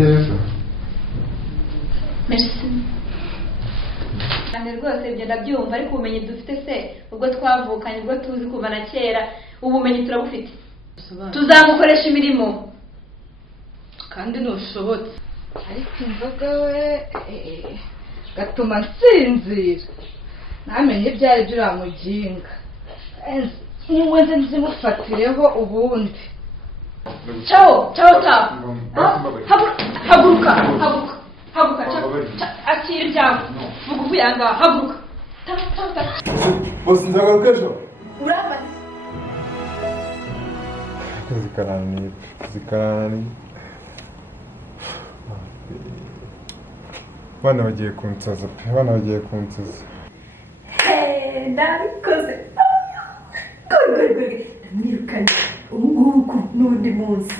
neza. Merci. Kandi rwose ibyo ndabyumva ariko ubumenyi dufite se ubwo twavukanye ubwo tuzi kuva na kera ubumenyi turabufite. Tuzamukoresha imirimo kandi ntushobotse ariko inzoga we gatuma nsinzira namenye ibyari byuramuginga niwe nze nzimufatireho ubundi. Ciao haguruka akira ibyawe vuga uvuye aha ngaha haguruka Bose nzagaruka ejo. uramaze zikarani bana bagiye kunsaza pe bana bagiye kunsaza. ndabikoze gore ndamwirukanye ubu n'undi munsi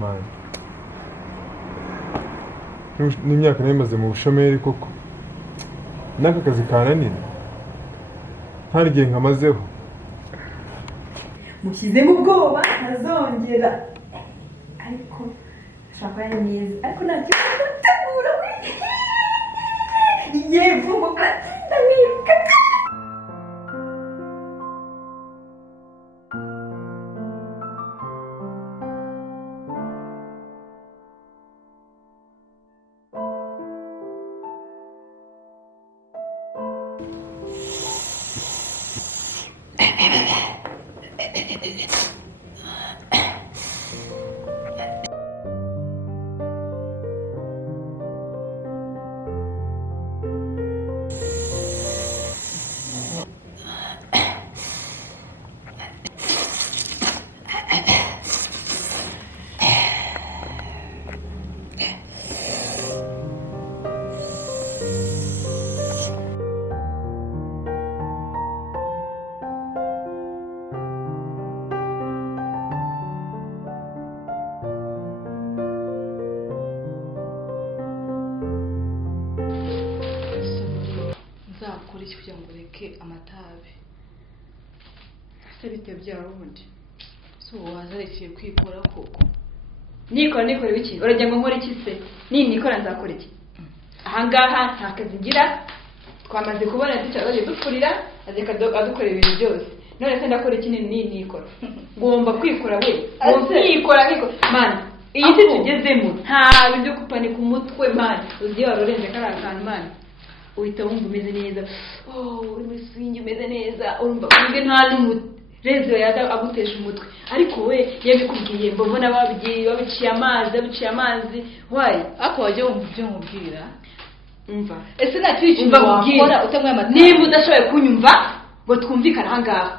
Man, n'imyaka narimaze mu bushomeri koko n'aka kazi kananira nta gihe nkamazeho. mushyizemo ubwoba ntazongera ariko ashobora kuba ari mwiza ariko nta kibazo ndategura we yego mukati ndamwiruka. Nzakora iki kugira ngo ureke amatabi se bitewe byawe ubundi so wazarekeye kwikora koko nikora ibiki urajya ngo nkore iki se nikora nzakora iki ahangaha nta kazi ngira twamaze kubona ducara bagiye dupfurira adukora ibintu byose none se ndakora iki nikora ngomba kwikora we nikora man iyi si tugezemo nta byo kupanika umutwe man ugiye warorenze kari akantu man uhita wumva umeze neza uri muri swingi umeze neza urumva kubwe nta n'umurezo yada agutesha umutwe ariko we yabikubwiye mbona babiciye amazi wayi ako wajya wumva ibyo nkubwira umva ese nta kintu wakora utamwe amatabi niba udashoboye kunyumva ngo twumvikane aha ngaha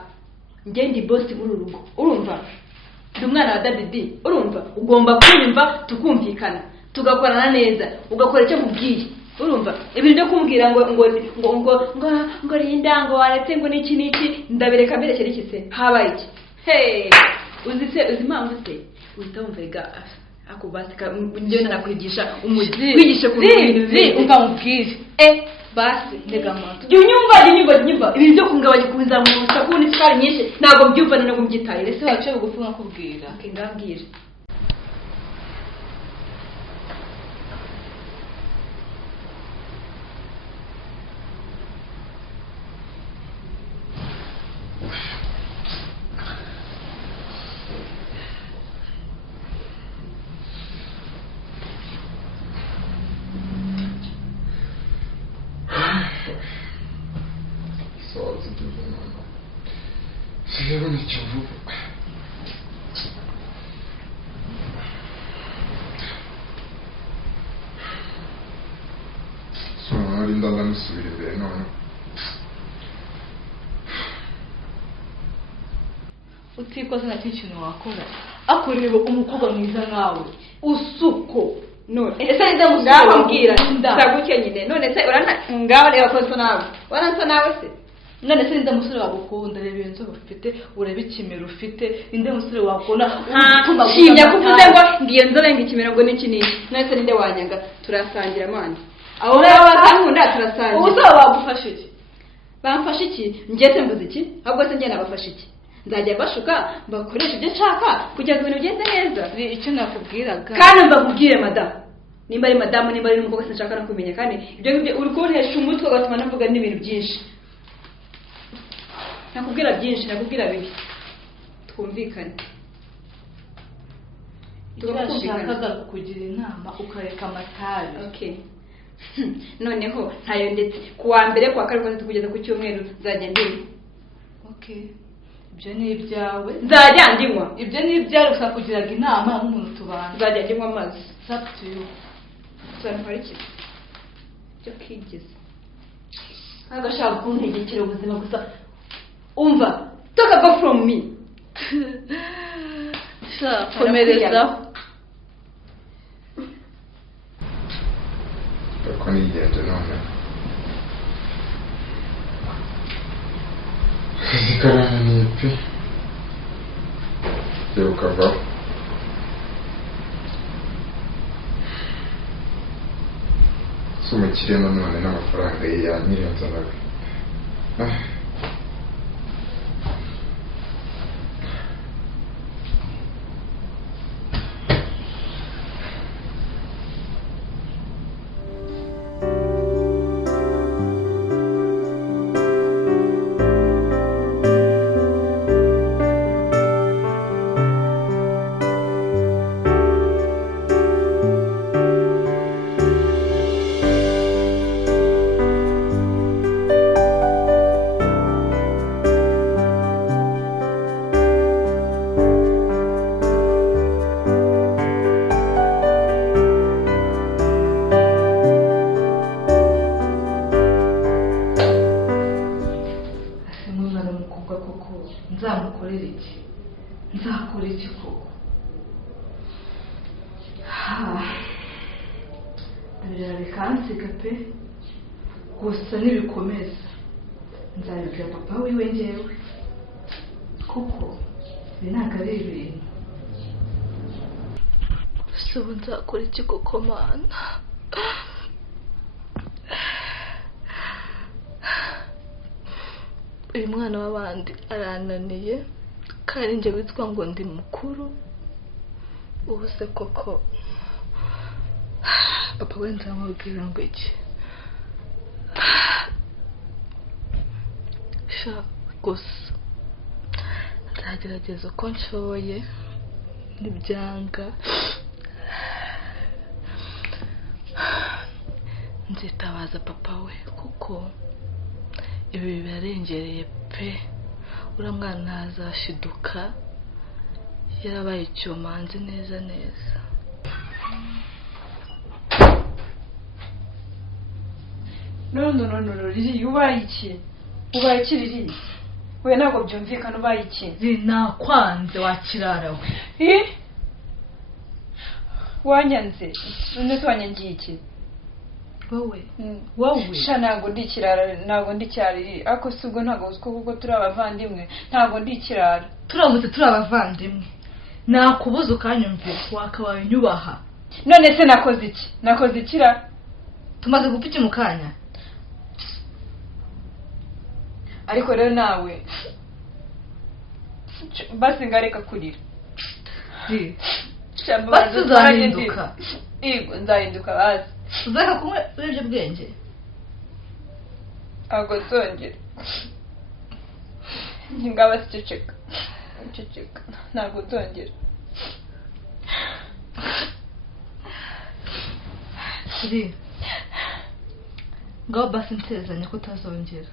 njye ndi boss muri uru rugo urumva ndi umwana wa David urumva ugomba kunyumva tukumvikana tugakorana neza ugakora icyo nkubwiye urumva ibintu byo kumbwira ngo rinda ngo waretse ngo niki ndabireka mberekera iki se habaye iki uzi impamvu se uhita wumva rega ako basika njye nakwigisha kwigisha ku bintu umva mubwire basi ndega amato nyumva ibintu byo kungabanya kubizamura ubusaku n'isukari nyinshi ntabwo mbyumva ntabwo mbyitaye ese waciye bugufi nkakubwira ngambwira Siamo nel giorno. Sono rinda musubire none. utikoze nta kintu wakora akureba umukobwa mwiza nkawe usuko none ese ndamusubira ndagutye nyine none se urana ngaho reba ko nawe waransa nawe se none se ninde musore wagukunda reba inzo ufite urebe ikimero ufite ninde musore wakona shinya kuvuze ngo ngiye nzorenga ikimero ngo niki none se ninde wanyanga turasangira amani aho rero bazankunda turasangira ubusaba bagufashe iki bamfashe iki njye se mvuze iki ahubwo se njye nabafashe iki nzajya mbashuka bakoresha ibyo nshaka kugira ngo ibintu bigende neza. icyo nakubwiraga kandi mbakubwire madamu, nimba ari madamu nimba ari n'umukobwa sinshaka no kumenya, kandi ibyo ngibyo uri kuntesha umutwe ugatuma navuga n'ibintu byinshi. Nakubwira byinshi, nakubwira bibi, twumvikane. Turashakaga kugira inama ukareka amatabi. Okay. Noneho ntayo ndetse kuwa mbere kuwa kabiri kugeza ku cyumweru nzajya ndinywa. Okay. Ibyo ni ibyawe. Nzajya ndinywa. Ibyo ni ibyawe gusa kugiraga inama nk'umuntu tubana. Nzajya ndinywa amazi. Up to you. Nkora iki? Cyo kigeze. Agashaka kuntegekera ubuzima gusa. Umva, talk go from me. Komerezaho. Ko nigende none akazi karananiye pe yewe ukavaho si umukire nanone n'amafaranga ye yanyirenzanaga nzakora iki koko? Ndabirara bikansiga pe, gusa nibikomeza nzabibwira papa wiwe njyewe, kuko ibi ntabwo ari ibintu. So nzakora iki koko mana? Uyu mwana w'abandi arananiye, kandi njye witwa ngo ndi mukuru. Ubu se koko papa we nzamubwira ngo iki? Sha gusa nzagerageza uko nshoboye, nibyanga nzitabaza papa we, kuko ibi birarengereye pe. Uriya mwana ntazashiduka yarabaye icyomanzi neza neza. No, Lili, ubaye iki? Ubaye iki Lili? We ntabwo byumvikana, ubaye iki? Nakwanze wakirara we. Wanyanze? None wanyangiye iki? Wowe sha ntabwo ndi ikirara, ntabwo ndi cyariri, ariko si ubwo ntabwo uziko kuko turi abavandimwe, ntabwo ndi ikirara. Turamutse turi abavandimwe nakubuza ukanyumvira, wakabaye unyubaha. None se nakoze iki? Nakoze ikira? Tumaze gupfa iki mu kanya? Ariko rero nawe basi ngareka kurira. Basi uzahinduka. Yego nzahinduka basi. Uzaka kumwe urebye bwenge? Agotongera. Ngaba ceceka. Ceceka. Ntabwo tongera. Siri. Ngaba basi ntezanya ko utazongera.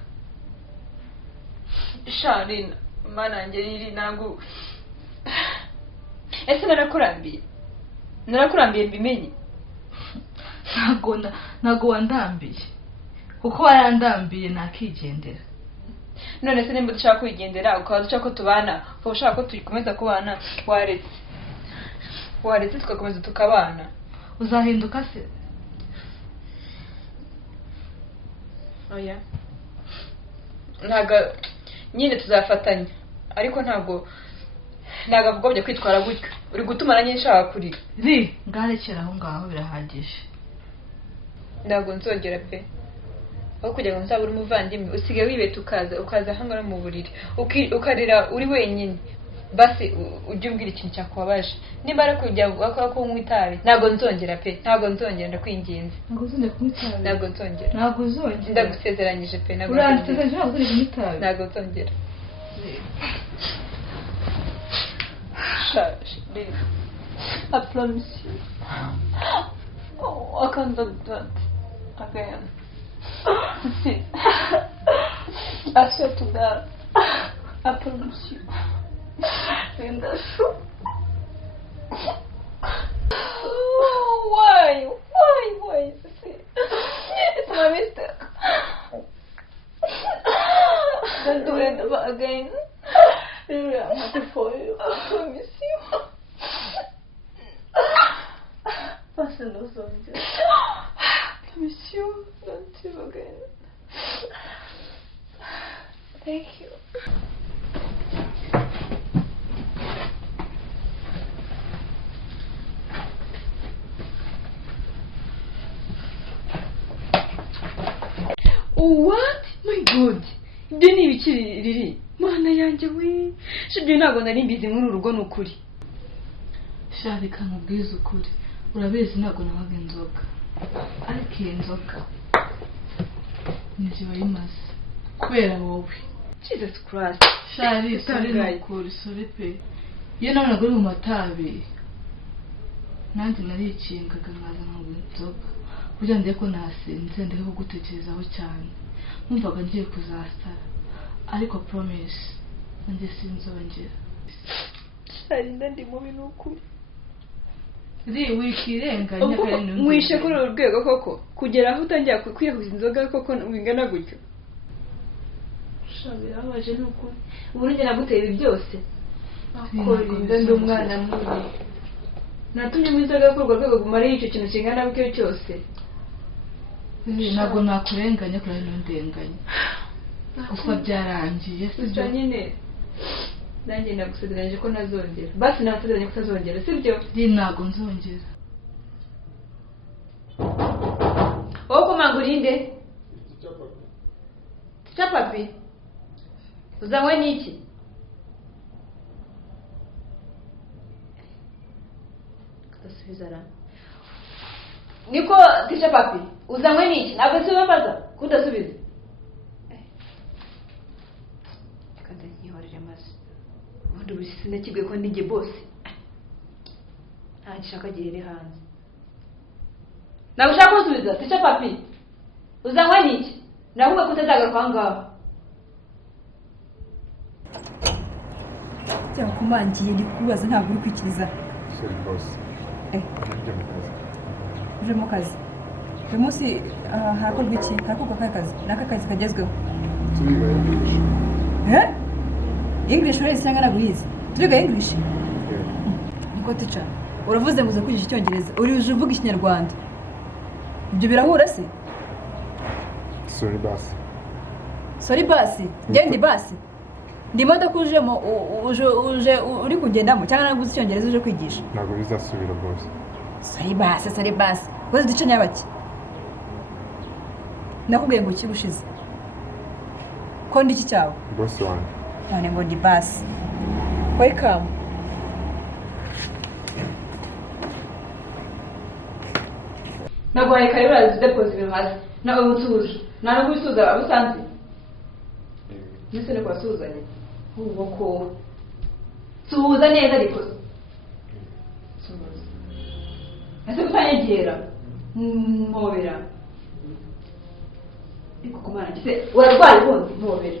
Sharina, mana ngeri ntabwo. Ese narakurambiye? Narakurambiye mbimenye. Ntago wandambiye, kuko warandambiye nakigendera. None se nimba dushaka kwigendera ukaba dushaka ko tubana, ukaba ushaka ko tukomeza kubana, waretse tugakomeza tukabana. Uzahinduka se? Oya, ntago nyine tuzafatanya, ariko ntago agomba kwitwara gutyo. Uri gutuma nanjye nshaka kurira. Ngarekera aho ngaho birahagije. Ntabwo nzongera pe. aho kugira ngo nzabure umuvandimwe usigaye wibeta ukaza hano mu buriri ukarira uri wenyine basi ujye umbwira ikintu cyakubabaje nimba ari kujya kunywa itabi ntabwo nzongera pe ntabwo nzongera ndakwinginze ntabwo nzongera ndagusezeranyije pe ntabwo nzongera I promise you. Oh, I can't do that again. See, I swear to God, I promise you. And that's true. Oh, why? See, it's my mistake. Don't do it again. Really, I'm happy for you. I promise you. Passando os olhos. Promise you, don't do again. Thank you. What? My God. Ibyo ni ibiki riri? Mana yanjye we. Shibyo ntabwo nari mbizi muri urugo n'ukuri. Sharika mubwiza ukuri. Urabizi ntabwo nabaga inzoga. Ariko iyi nzoga ntiziba yimaze kubera wowe. Jesus Christ. Shari sari n'ukuri sore pe. Iyo nabonaga uri mu matabi nanjye narikingaga nkaza ntabwo inzoga kugira ngo ko nasinze ndeke kugutekerezaho cyane. Numvaga ngiye kuzasara ariko promise nanjye sinzongera. Shari ndi mubi n'ukuri. Wikirenganya kandi mwishe kuri uru rwego koko kugera aho utangira kwiyahuza inzoga koko bingana gutyo. Shabira abaje nuko ubu njye nagutera byose akorinda ndi umwana mubi natumye mu inzoga kuri urwo rwego gumara icyo kintu kingana bw'icyo cyose. Ntabwo nakurenganya kuri ndenganya kuko byarangiye sibyo nyine. Nanjye ndagusezeranyije ko nazongera. Basi nasezeranye ko utazongera sibyo? Ntabwo nzongera. Wowe komangurinde? Chapapi. Uzanywe n'iki? Kudasubiza ra. Niko tisha papi. Uzanywe n'iki? Ntabwo se babaza kudasubiza. Kandi yihorere maze. Ubundi bisi nakigwe ko nige boss. Nta gishaka girere hanze. Nagushaka kusubiza tisha papi. Uzanywe n'iki? Navuga ko utazagaruka ngaho. Cyangwa kumangiye ndi kubaza ntabwo uri kwikiriza. Sorry boss. Uje mu kazi. Uyu munsi harakorwa iki? Harakorwa akazi. Naka kazi kagezweho. Turiga English. English urayizi cyangwa naguyizi? Turiga English? Niko teacher. Uravuze ngo uza kwigisha Icyongereza. Uri uje uvuga Ikinyarwanda. Ibyo birahura se? Sorry boss. Sorry basi. Ndi basi. Ndi modoka ujemo uje uri kugendamo cyangwa naguze Icyongereza uje kwigisha? Ntabwo bizasubira boss. Sorry basi. Koze duce nyabaki. Nakubwiye ngo kirushize. Ko ndi iki cyawe? Boss wanjye. None ngo ndi basi. Welcome. Nagwaye kare urazi deposit ibintu hasi. Nawe utuje. Ntabwo wisuza abusanze. Nise ne kwasuzanye. Uwo ko. Suza neza ariko. Ese kutanyegera. Mpobera. Iko kumana kise urarwaye ubundi mpobera.